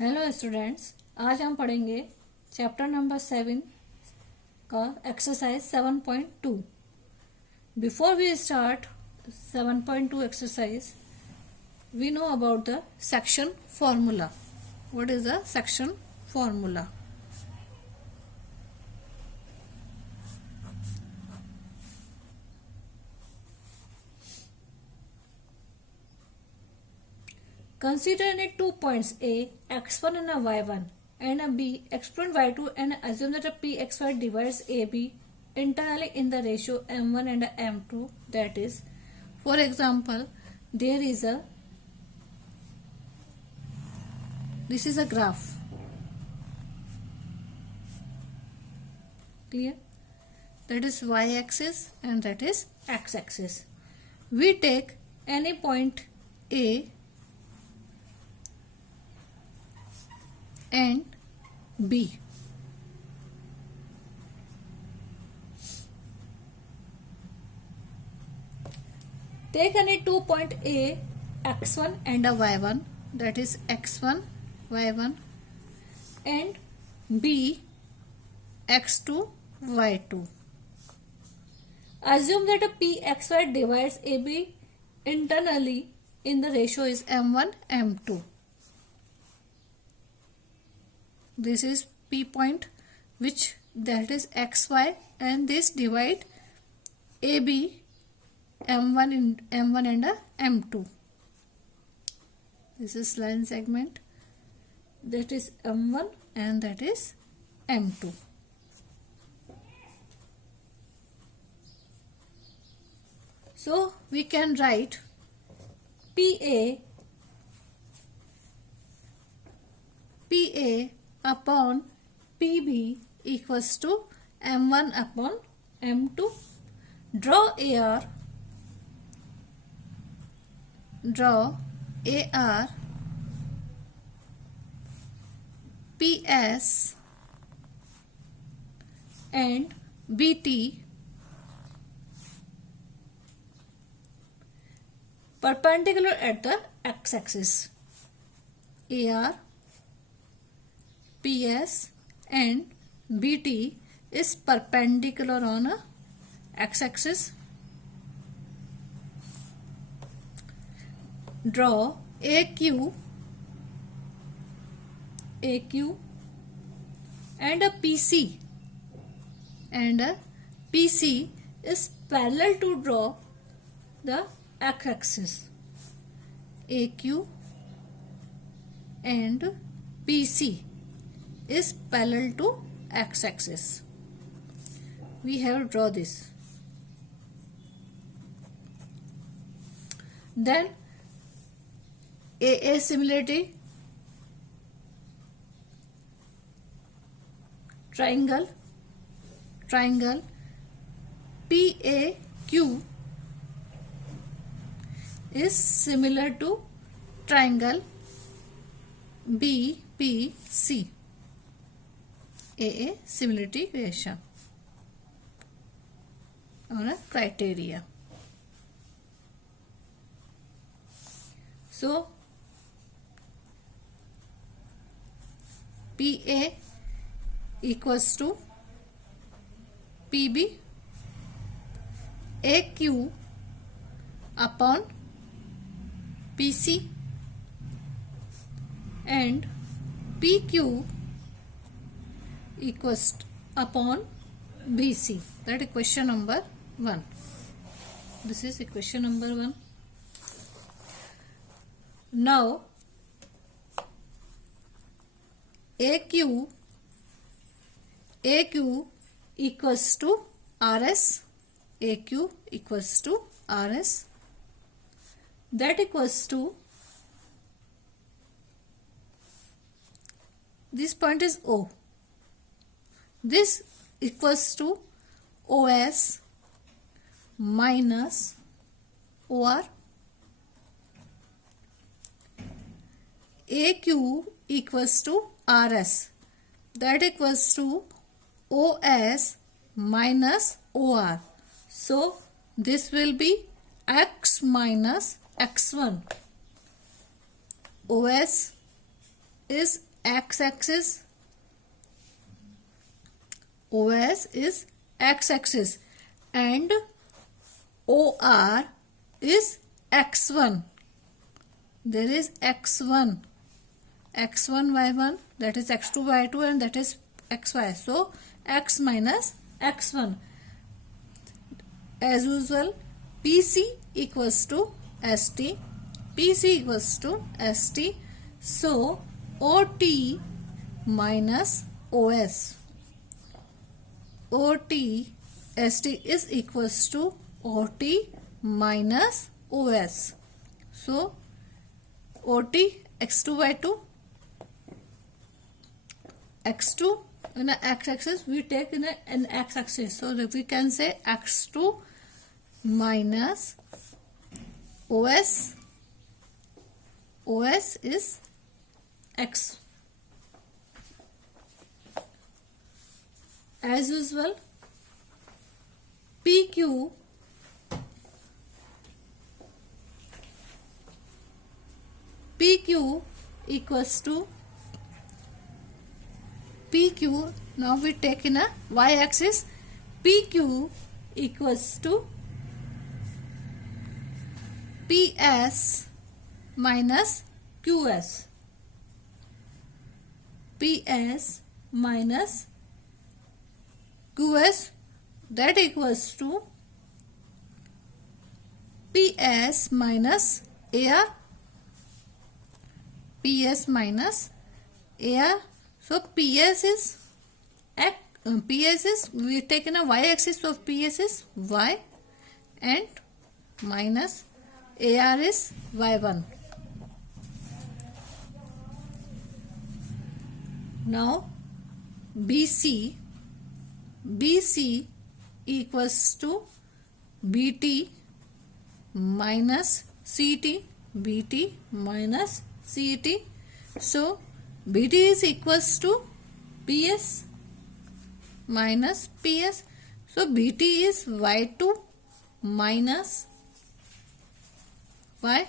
Hello students, आज हम पढ़ेंगे चैप्टर नंबर 7 का exercise 7.2। Before we start 7.2 exercise, we know about the section formula. What is the section formula? Consider any 2 points A, x1 and a y1, and a B, x2 and y2, and assume that a P xy divides AB internally in the ratio m1 and m2. That is, for example, this is a graph. Clear? That is y-axis and that is x-axis. We take any point A and B. Take any 2 point A, x1 and a y1, that is x1, y1, and B, x2, y2. Assume that a P xy divides AB internally in the ratio is m1, m2. This is P point, which that is xy, and this divide AB m1 and m2. This is line segment, that is m1 and that is m2. So we can write PA upon PB equals to m1 upon m2. Draw AR PS and BT perpendicular at the x-axis. AR, PS and BT is perpendicular on a x-axis. Draw AQ and a PC, and a PC is parallel to draw the x-axis. AQ and PC is parallel to x-axis. We have draw this. Then AA similarity, triangle PAQ is similar to triangle BPC. AA similarity relation or a criteria. So PA equals to PB, AQ upon PC, and PQ equals upon BC. That is equation number 1. This is equation number 1. Now AQ equals to RS. AQ equals to RS. That equals to, this point is O. This equals to OS minus OR. AQ equals to RS. That equals to OS minus OR. So this will be X minus X1. OS is x-axis, OS is x-axis, and OR is x1. There is x1, y1, that is x2, y2, and that is xy. So x minus x1. As usual, PC equals to ST. PC equals to ST. So OT minus OS. OT ST is equals to OT minus OS. So OT x2 y2, x2 in a x-axis, we take in an x-axis. So we can say x2 minus OS. OS is x. As usual, PQ equals to PQ. Now we take in a y-axis. PQ equals to PS minus QS. PS minus QS, that equals to PS minus AR. PS minus AR. So PS is we take in a y-axis, so PS is y, and minus AR is y1. Now BC equals to BT minus CT. BT minus CT. So BT is equals to PS minus PS. So BT is Y2 minus Y.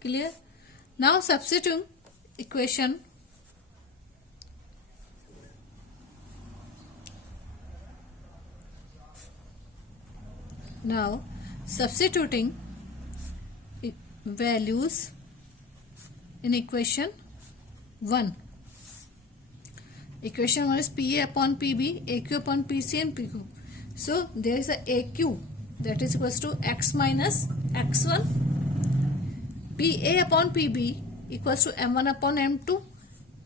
Clear? Now substituting equation. Now substituting values in equation 1. Equation 1 is PA upon PB, AQ upon PC, and PQ. So there is a AQ, that is equals to x minus x1. PA upon PB equals to M1 upon M2.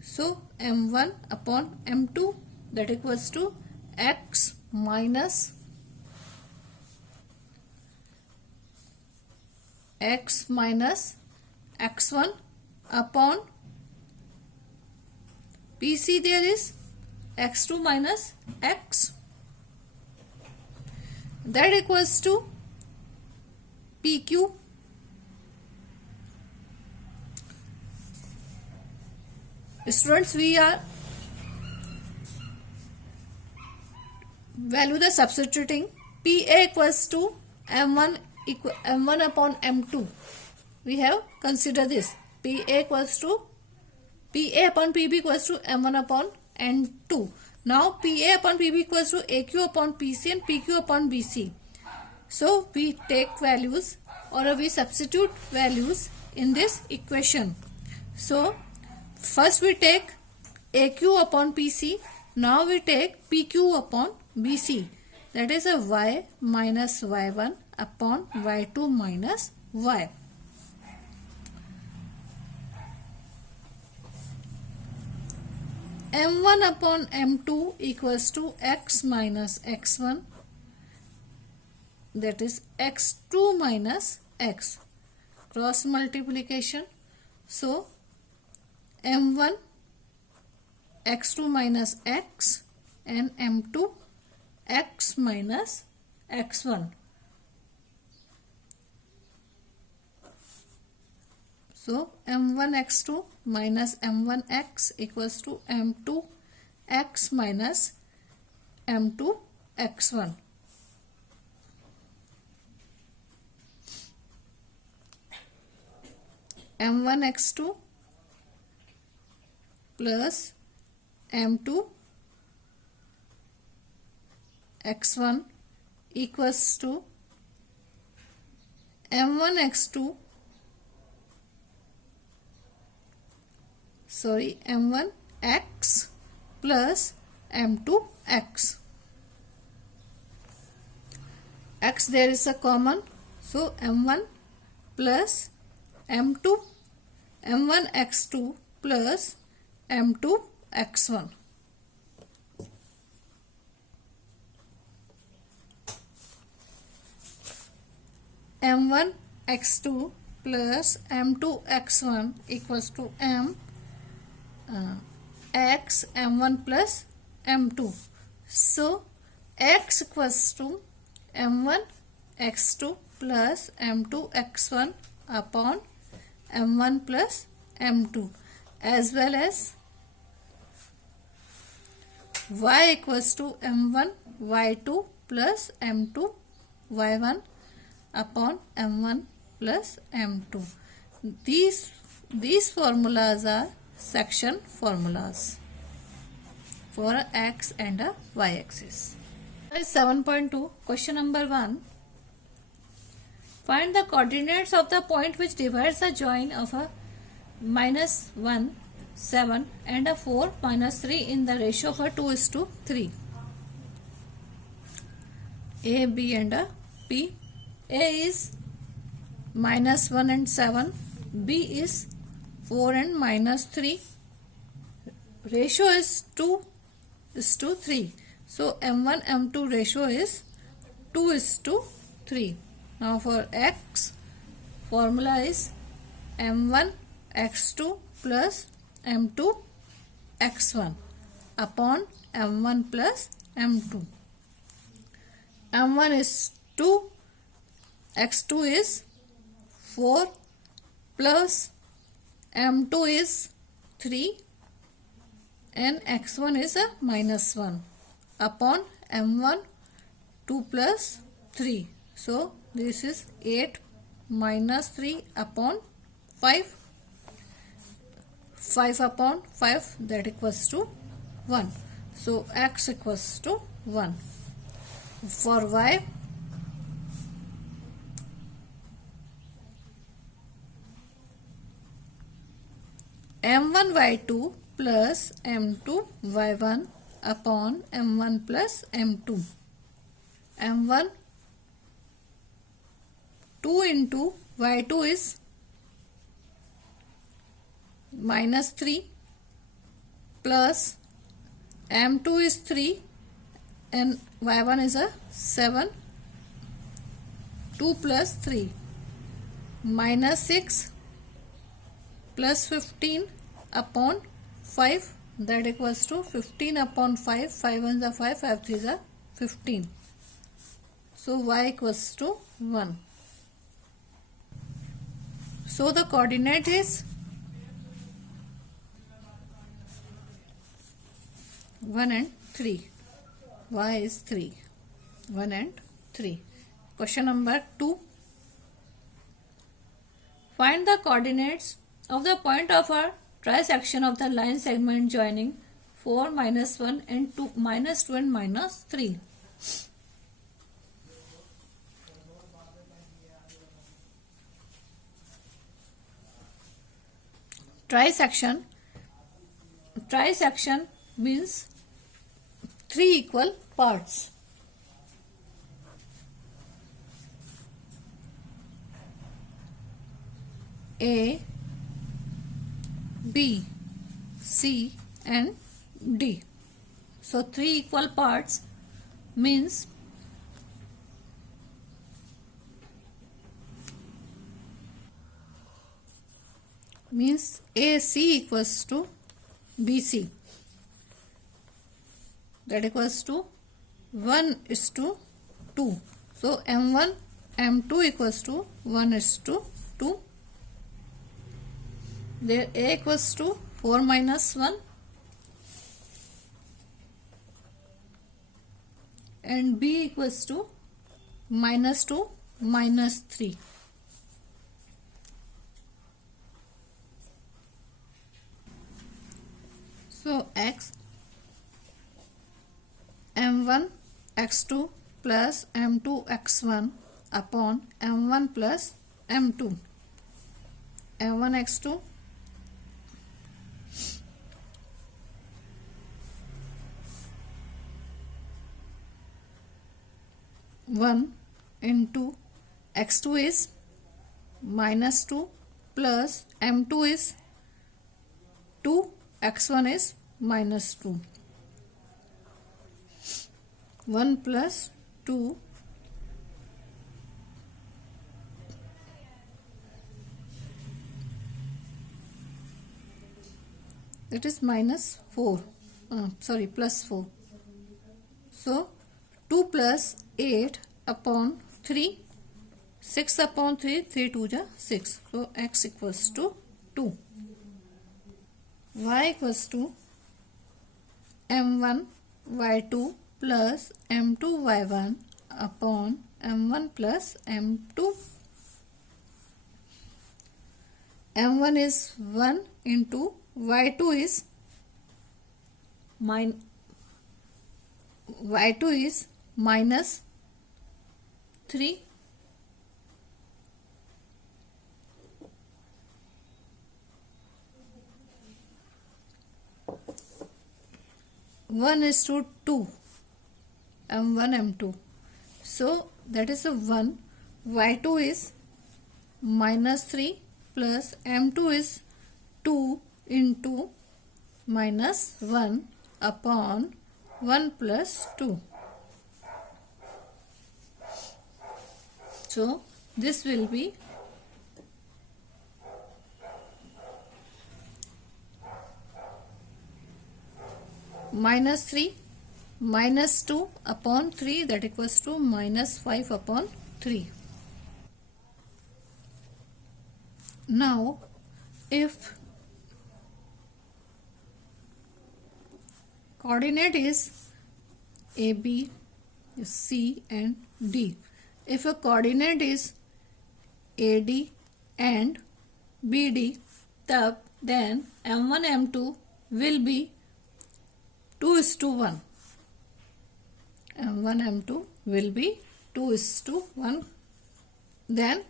So M1 upon M2, that equals to x minus x1 upon PC. There is x2 minus x, that equals to PQ. Students, we are value the substituting. PA equals to M1 upon M2. We have considered this. PA upon PB equals to M1 upon N2. Now PA upon PB equals to AQ upon PC and PQ upon BC. So we take values, or we substitute values in this equation. So first we take AQ upon PC. Now we take PQ upon BC. That is a Y minus Y1 upon Y2 minus Y. M1 upon M2 equals to x minus x1, that is x2 minus x. Cross multiplication. So M1 x2 minus x and M2 x minus x1. So M1 x2 minus M1 x equals to M2 x minus M2 x1. M1 x2 plus m2 x1 equals to m1 x2 m1 x plus m2 x. X there is a common, so m1 plus m2 m1 x2 plus m2 x1. m1 x2 plus m2 x1 equals to x m1 plus m2. So x equals to m1 x2 plus m2 x1 upon m1 plus m2, as well as y equals to m1 y2 plus m2 y1 upon m1 plus m2. These formulas are section formulas for a x and a y axis. 7.2 question number 1. Find the coordinates of the point which divides the join of a -1, 7 and a 4, -3 in the ratio of a 2:3. A, B and a P. A is -1 and 7. B is 4 and -3. Ratio is 2:3. So m1 m2 ratio is 2:3. Now for x, formula is m1 x2 plus m2 x1 upon m1 plus m2. m1 is 2, x2 is 4 plus m2 is 3 and x1 is a -1 upon m1 2 plus 3. So this is 8 minus 3 upon 5. 5 upon 5, that equals to 1. So x equals to 1. For y, m1 y2 plus m2 y1 upon m1 plus m2. m1 2 into y2 is -3 plus m2 is 3 and y1 is a 7. 2 plus 3 -6 plus 15 upon 5, that equals to 15 upon 5. 5 ones are 5, 5 threes are 15. So y equals to 1. So the coordinate is 1 and 3. Y is 3. 1 and 3. Question number 2. Find the coordinates of the point of a trisection of the line segment joining 4, -1 and 2, -2 and -3. Trisection means 3 equal parts. A, B, C and D. So 3 equal parts means AC equals to BC, that equals to 1:2. So M1 M2 equals to 1:2. There A equals to 4 minus 1 and B equals to -2 -3. So x m1 x2 plus m2 x1 upon m1 plus m2. m1 x2 1 into x2 is minus 2 plus m2 is 2, x1 is minus 2. 1 plus 2 it is minus 4, plus 4. So 2 plus 8 upon 3, 6 upon 3, 3 2 ja 6. So x equals to 2. Y equals to m1 y2 plus m2 y1 upon m1 plus m2. m1 is 1 into y2 is minus 3 1 is to 2 m1 m2. So that is a 1. y2 is minus 3 plus m2 is 2 into minus 1 upon 1 plus 2. So this will be minus 3 minus 2 upon 3, that equals to minus 5 upon 3. Now if coordinate is A, B, C and D, if a coordinate is AD and BD, then M1 M2 will be 2:1. M1 M2 will be 2:1. Then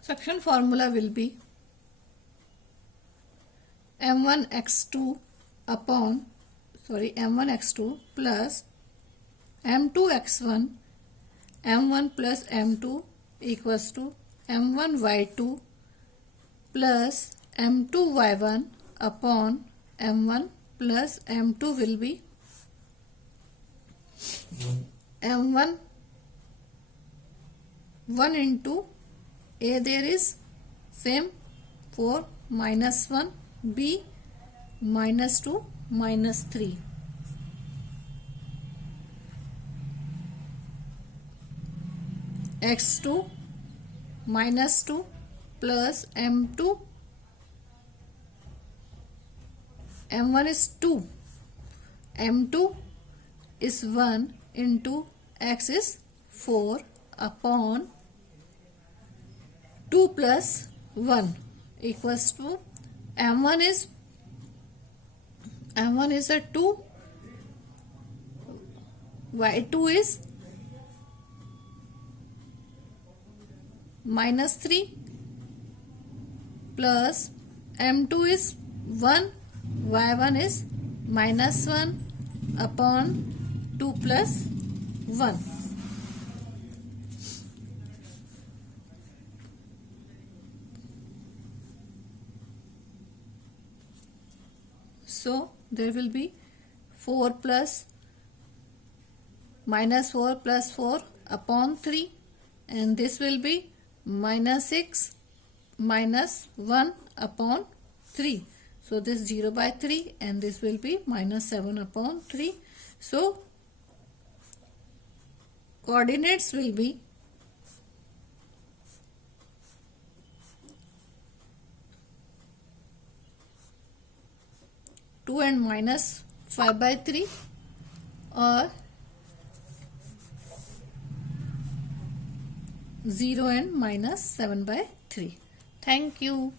section formula will be m1 x2 plus m2 x1 m1 plus m2 equals to m1 y2 plus m2 y1 upon m1 plus m2 will be m1 1 into A, there is same 4 minus 1, B minus 2 minus 3. x2 minus 2 plus m2, m1 is 2, m2 is 1 into x is 4 upon 2 plus 1 equals to m1 is a 2, y2 is minus 3 plus m2 is 1, y1 is minus 1 upon 2 plus 1. So there will be 4 plus minus 4 plus 4 upon 3, and this will be minus 6 minus 1 upon 3. So this 0 by 3 and this will be minus 7 upon 3. So coordinates will be 2 and minus 5 by 3 or 0 and minus 7 by 3. Thank you.